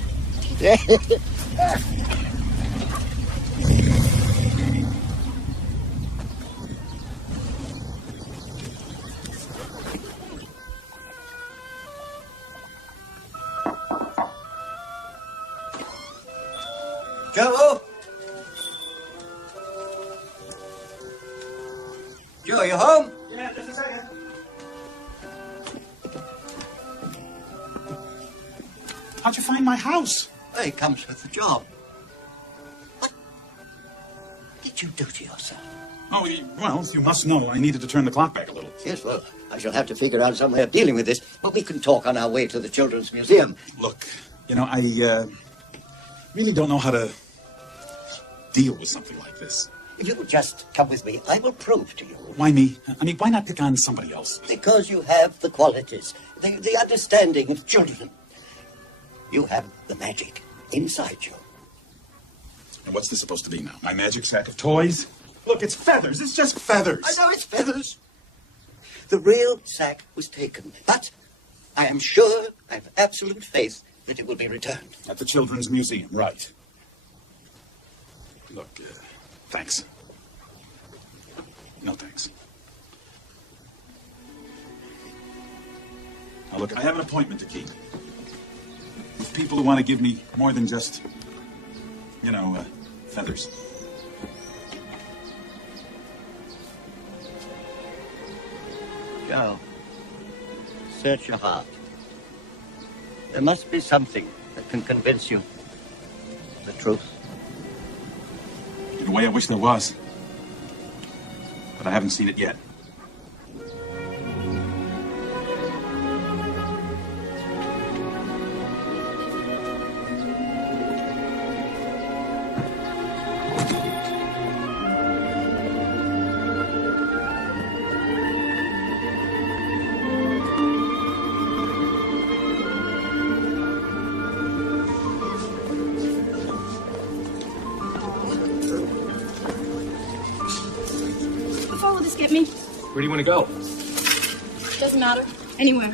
Joe? Joe, you home? Yeah, just a second. How'd you find my house? Well, it comes with the job. What did you do to yourself? Oh, well, you must know I needed to turn the clock back a little. Yes, well, I shall have to figure out some way of dealing with this, but we can talk on our way to the Children's Museum. Look, you know, I really don't know how to deal with something like this. If you will just come with me, I will prove to you. Why me? I mean, why not pick on somebody else? Because you have the qualities, the understanding of children. You have the magic inside you. And what's this supposed to be now? My magic sack of toys? Look, it's feathers. It's just feathers. I know it's feathers. The real sack was taken, but I am sure, I have absolute faith that it will be returned. At the Children's Museum, right. Look, thanks. No thanks. Now look, I have an appointment to keep. With people who want to give me more than just, feathers. Joe, search your heart. There must be something that can convince you of the truth. In a way, I wish there was. But I haven't seen it yet. Where do you want to go? Doesn't matter. Anywhere.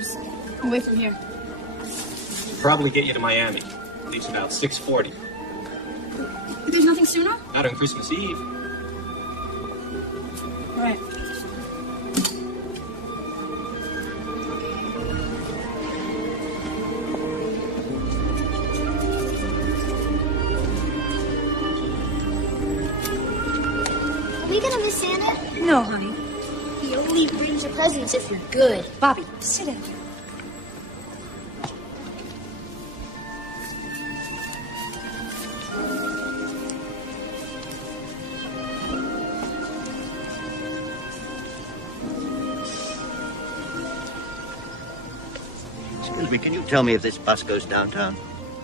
Away from here. Probably get you to Miami. Leaves about 6:40. There's nothing sooner? Not on Christmas Eve. Right. Are we gonna miss Santa? No, honey. He only brings the presents if you're good. Bobby, sit down. Excuse me, can you tell me if this bus goes downtown?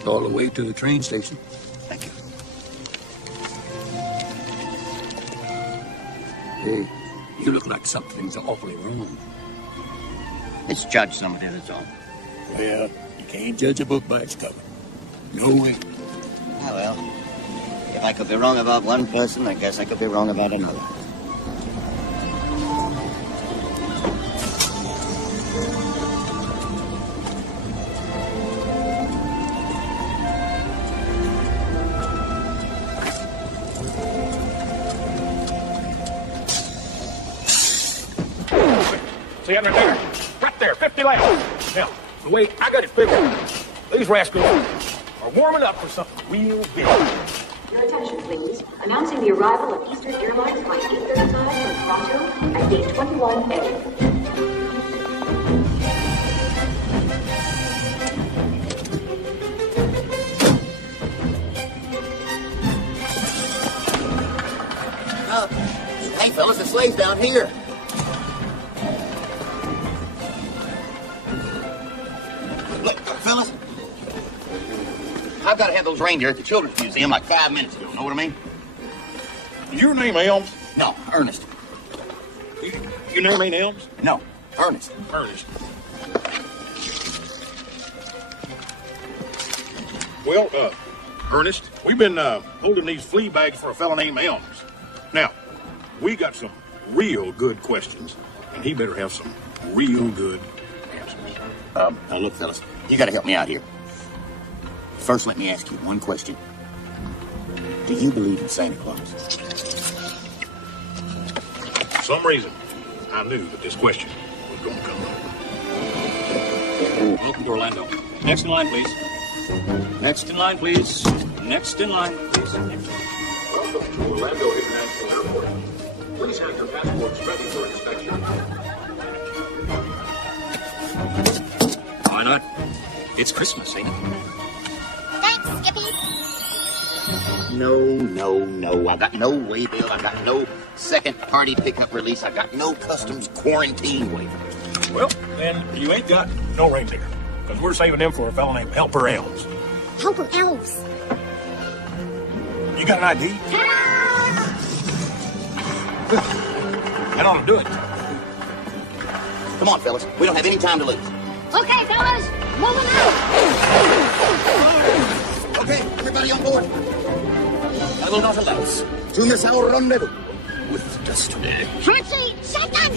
All the way to the train station. Thank you. Hey, you look like something's awfully wrong. Let's judge somebody, that's all. Well, you can't judge a book by its cover. No way. Oh, well. If I could be wrong about one person, I guess I could be wrong about another. See under there? Right there, 50 laps. Now, the way I got it figured, these rascals are warming up for something real big. Your attention, please. Announcing the arrival of Eastern Airlines Flight 835 from Toronto at gate 21A. Hey, fellas, the sleigh's down here. Look, fellas, I've got to have those reindeer at the Children's Museum like 5 minutes ago. Know what I mean? Your name Elms? No, Ernest. Your name ain't Elms? No, Ernest. Ernest. Well, Ernest, we've been holding these flea bags for a fella named Elms. Now, we got some real good questions, and he better have some real good answers. Now look, fellas, you got to help me out here. First, let me ask you one question. Do you believe in Santa Claus? For some reason, I knew that this question was going to come up. Welcome to Orlando. Next in line, please. Next in line, please. Next in line, please. Welcome to Orlando International Airport. Please have your passports ready for inspection. Why not? It's Christmas, ain't it? Thanks, Skippy. No. I've got no waybill. I've got no second party pickup release. I've got no customs quarantine waiver. Well, then you ain't got no reindeer, because we're saving them for a fellow named Helper Elms. Helper Elves. You got an ID? That ought to do it. Come on, fellas. We don't have any time to lose. Okay, fellas, moving out. Okay, everybody on board. Hello, Nautilus. To miss our rendezvous with destiny. Francie, second.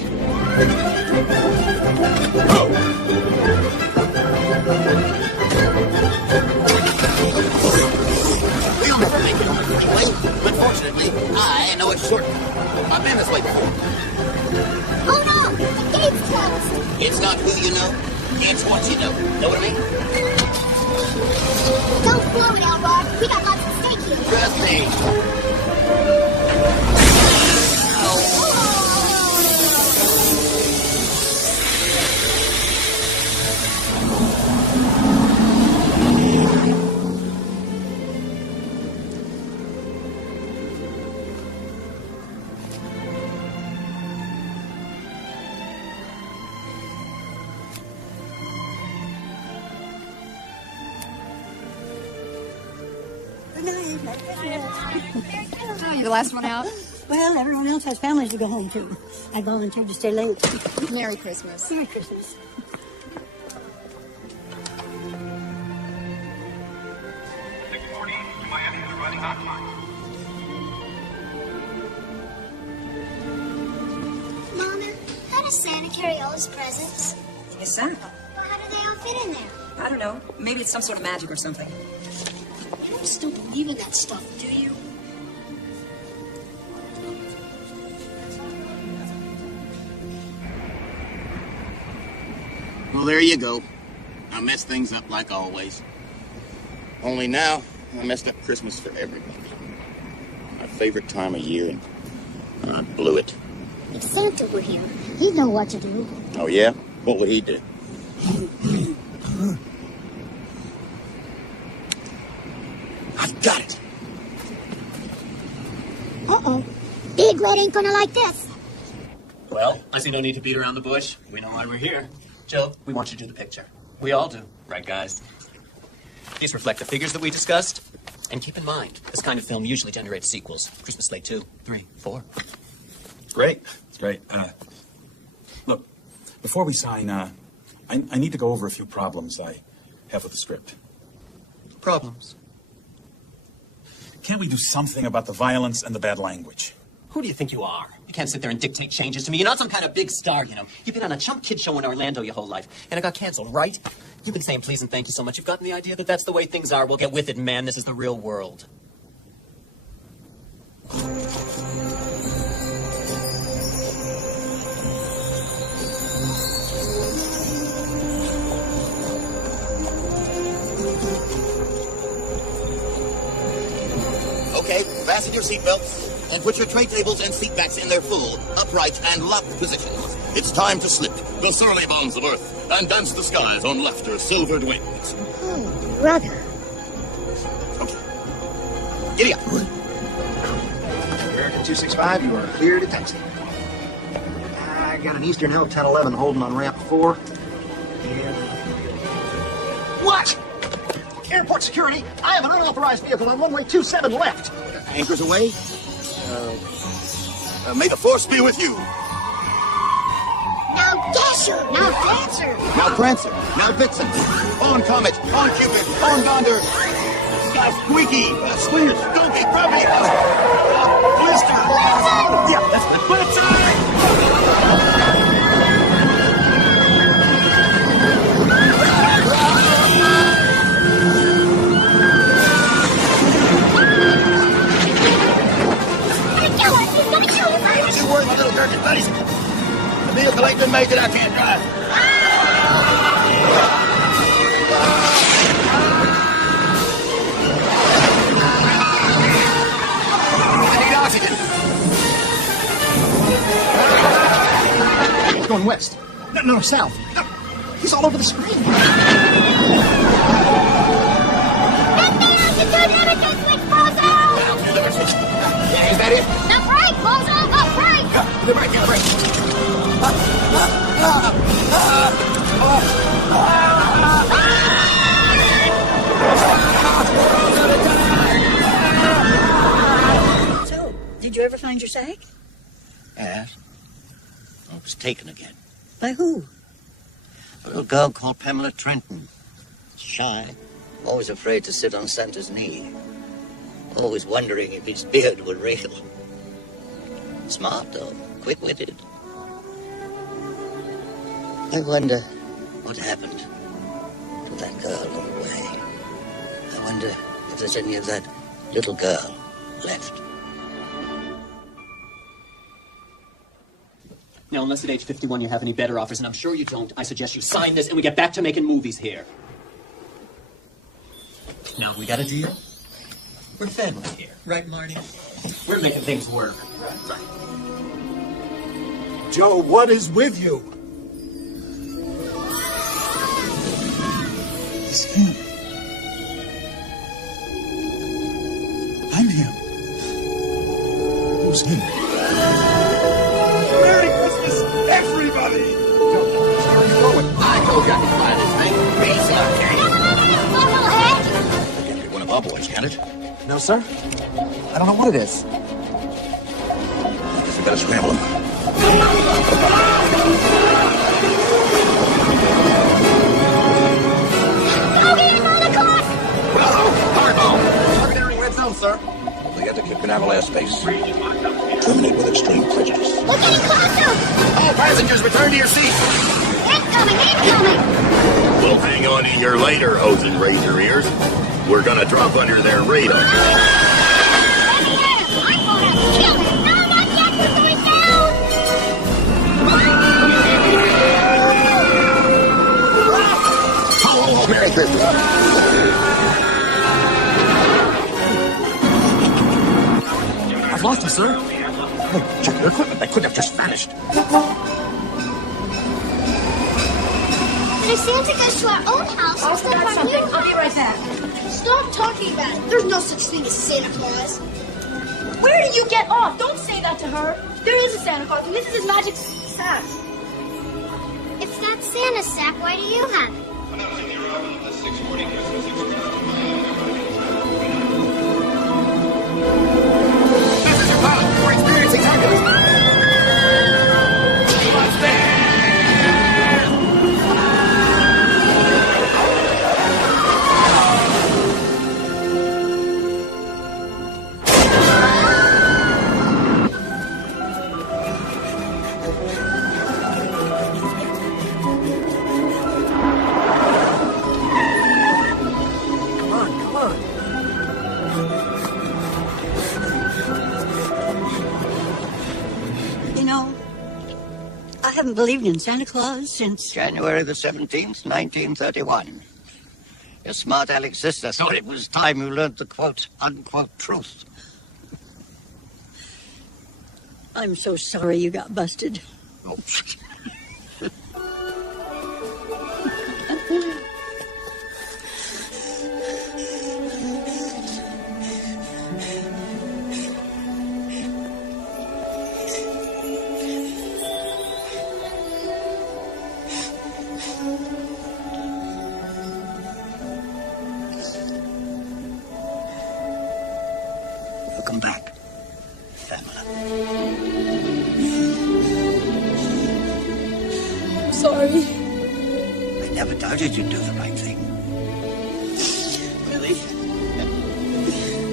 We'll never make it on the freeway, but fortunately, I know it's short. I've been this way before. Oh no, the gate's closed. It's not who you know, it's what you know. Know what I mean? Don't blow it out, Rod. We got lots at stake here. Trust me. Oh, you're the last one out? Well, everyone else has families to go home to. I volunteered to stay late. Merry Christmas. Merry Christmas. Mama, how does Santa carry all his presents? Yes, Santa. How do they all fit in there? I don't know. Maybe it's some sort of magic or something. You don't still believe in that stuff, do you? Well, there you go. I messed things up like always. Only now, I messed up Christmas for everybody. My favorite time of year, and I blew it. If Santa were here, he'd know what to do. Oh, yeah? What would he do? I've got it. Uh-oh. Big Red ain't gonna like this. Well, I see no need to beat around the bush. We know why we're here. Joe, we want you to do the picture. We all do. Right, guys? These reflect the figures that we discussed. And keep in mind, this kind of film usually generates sequels. Christmas Slate 2, 3, 4. Great. It's great. Look, before we sign, I need to go over a few problems I have with the script. Problems? Can't we do something about the violence and the bad language? Who do you think you are? You can't sit there and dictate changes to me. You're not some kind of big star, you know. You've been on a chump kid show in Orlando your whole life, and it got canceled, right? You've been saying please and thank you so much. You've gotten the idea that that's the way things are. Well, get with it, man. This is the real world. Okay, fasten your seatbelts and put your tray tables and seat backs in their full, upright, and locked positions. It's time to slip the surly bonds of earth and dance the skies on laughter's silvered wings. Oh, brother. Okay. Giddy up. American 265, you are clear to taxi. I got an Eastern Hill 1011 holding on ramp 4. What? Airport security, I have an unauthorized vehicle on runway 27 left. Anchors away. May the force be with you. Now Dasher! Now Dancer! Now Prancer. Now Vixen. On Comet. On Cupid. On Donder. Squeaky. Swingers. Donkey. Brevity. Blister. Yeah, that's the Blitzen! Don't you worry, my little Gherkin buddies. The vehicle ain't been made that I can't drive. I need oxygen. He's going west. No, south. No, he's all over the screen. Yeah, is that it? Now break, Bozo! Up, break! The brake, yeah, brake. So, did you ever find your sack? Yes. It was taken again. By who? A little girl called Pamela Trenton. Shy. Always afraid to sit on Santa's knee. Always wondering if his beard were real. Smart, though. Quick-witted. I wonder what happened to that girl on the way. I wonder if there's any of that little girl left. Now, unless at age 51 you have any better offers, and I'm sure you don't, I suggest you sign this and we get back to making movies here. Now, we got a deal? We're family here, right, Marty? We're making things work. Right. Joe, what is with you? It's him. I'm him. Who's him? Merry Christmas, everybody! I told you I could fly this thing. Race up, Bozo head! Can't be one of our boys, can it? No, sir. I don't know what it is. I guess we gotta scramble him. Target entering red zone, sir. We got to keep Canaveral airspace. Terminate with extreme prejudice. We're getting closer! All passengers, return to your seats. Incoming! Incoming! We'll hang on in your later, hose and razor ears. We're gonna drop under their radar. lost them, sir. Hey, check their equipment. They couldn't have just vanished. But if Santa goes to our own house, I instead of forgot our something. new I'll be right back. Stop talking about it. There's no such thing as Santa Claus. Where did you get off? Don't say that to her. There is a Santa Claus, and this is his magic sack. If that's Santa's sack, why do you have it? Announcing the arrival of the 640 Christmas Express. This is your pilot. We're experiencing turbulence. What's there? I haven't believed in Santa Claus since January the 17th, 1931. Your smart aleck sister thought it was time you learned the quote-unquote truth. I'm so sorry you got busted. Oh. Welcome back, Pamela. I'm sorry. I never doubted you'd do the right thing. Really?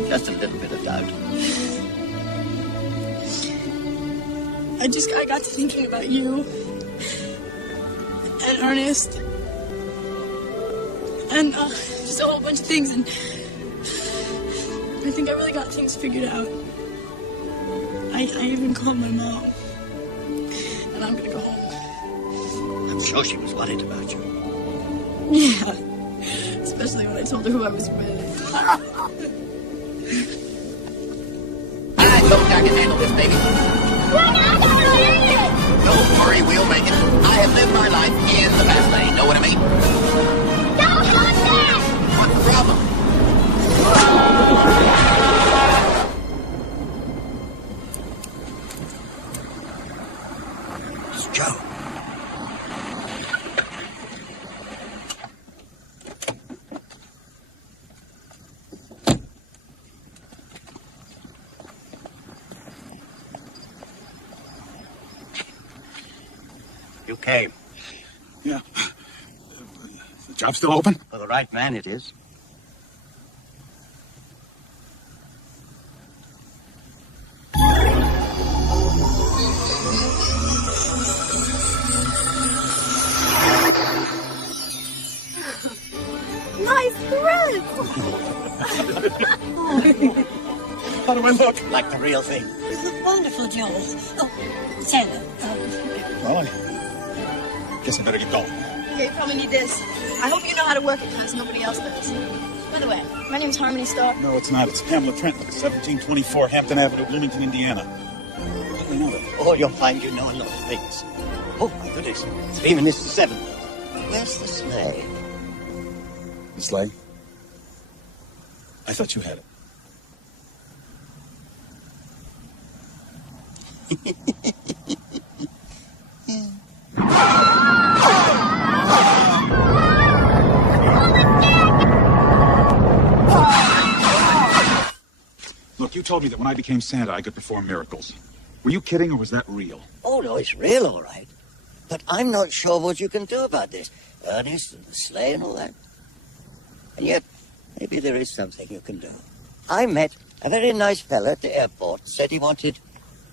Just a little bit of doubt. I got to thinking about you and Ernest and just a whole bunch of things, and I think I really got things figured out. I even called my mom, and I'm gonna go home. I'm sure she was worried about you. Yeah, especially when I told her who I was with. I told you I can handle this, baby. Don't worry, we'll make it. I have lived my life in the fast lane. Know what I mean? Don't touch that! What's the problem? It's Joe. You came. Yeah. The job's still open? For the right man, it is. Nice dress! How do I look? Like the real thing. You look wonderful, Joe. Oh, Santa. Well, I guess I better get going. Okay, you probably need this. I hope you know how to work it, because nobody else does. By the way, my name's Harmony Starr. No, it's not. It's Pamela Trenton, 1724 Hampton Avenue, Bloomington, Indiana. How do I know that? Oh, you'll find you know a lot of things. Oh, my goodness. 3 minutes to 7. Where's the sleigh? The sleigh? I thought you had it. Look, you told me that when I became Santa, I could perform miracles. Were you kidding, or was that real? Oh, no, it's real, all right. But I'm not sure what you can do about this. Ernest and the sleigh and all that. And yet, maybe there is something you can do. I met a very nice fella at the airport, said he wanted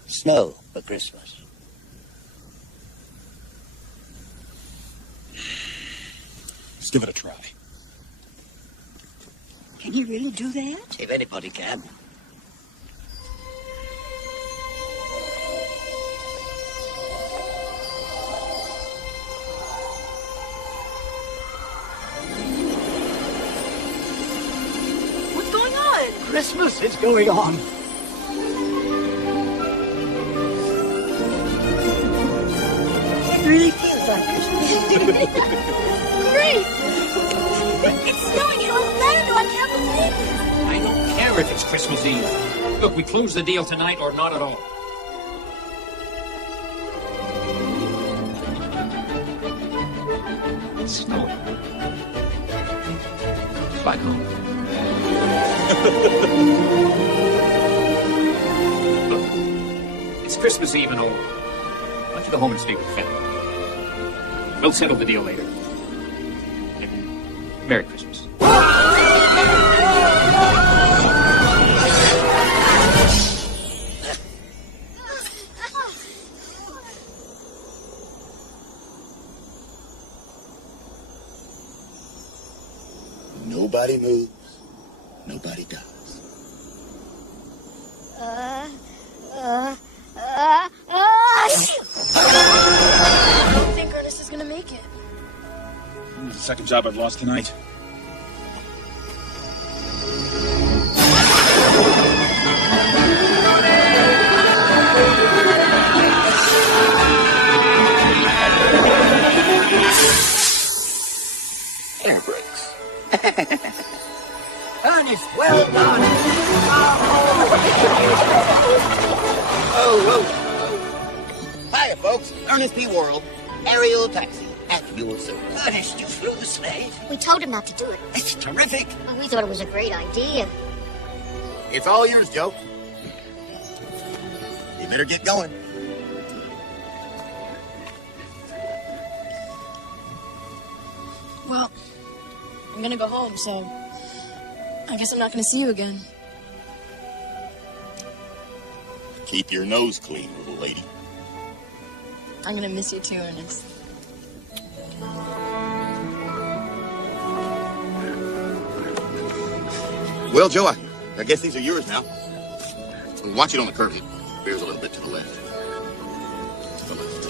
snow for Christmas. Just give it a try. Can you really do that? If anybody can. What's going on? Christmas is going on. Great! It's snowing in Orlando. I can't believe it. I don't care if it's Christmas Eve. Look, we close the deal tonight or not at all. It's snowing. Back home. Look, it's Christmas Eve and all. Why don't you go home and speak with the family? We'll settle the deal later. Merry Christmas. Nobody moves. Nobody does. I don't think Ernest is gonna make it. The second job I've lost tonight. Air brakes. Ernest, well done. Hiya, folks. Ernest P. Worrell, aerial taxi at your service. Ernest, you flew the sled. We told him not to do it. It's terrific. Well, we thought it was a great idea. It's all yours, Joe. You better get going. Well, I'm gonna go home, so I guess I'm not gonna see you again. Keep your nose clean, little lady. I'm gonna miss you too, Ernest. Well, Joe, I guess these are yours now. Watch it on the curve. It veers a little bit to the left. To the left.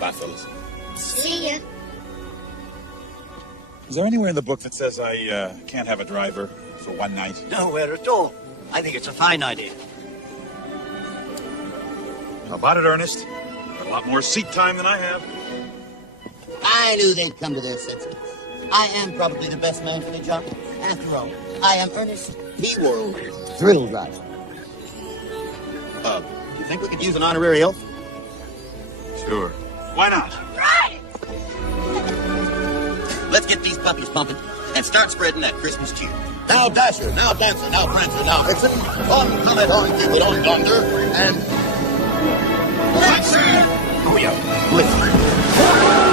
Bye, fellas. See ya. Is there anywhere in the book that says I can't have a driver for one night? Nowhere at all. I think it's a fine idea. How about it, Ernest? Got a lot more seat time than I have. I knew they'd come to their senses. I am probably the best man for the job. After all, I am Ernest P. Worrell, thrill driver. You think we could use an honorary elf? Sure. Why not? Right! Let's get these puppies pumping and start spreading that Christmas cheer. Now Dasher, now Dancer, now Prancer, now Vixen. On Comet, on Cupid, on Donder, and... Blitzen! Oh, yeah. Blitzen.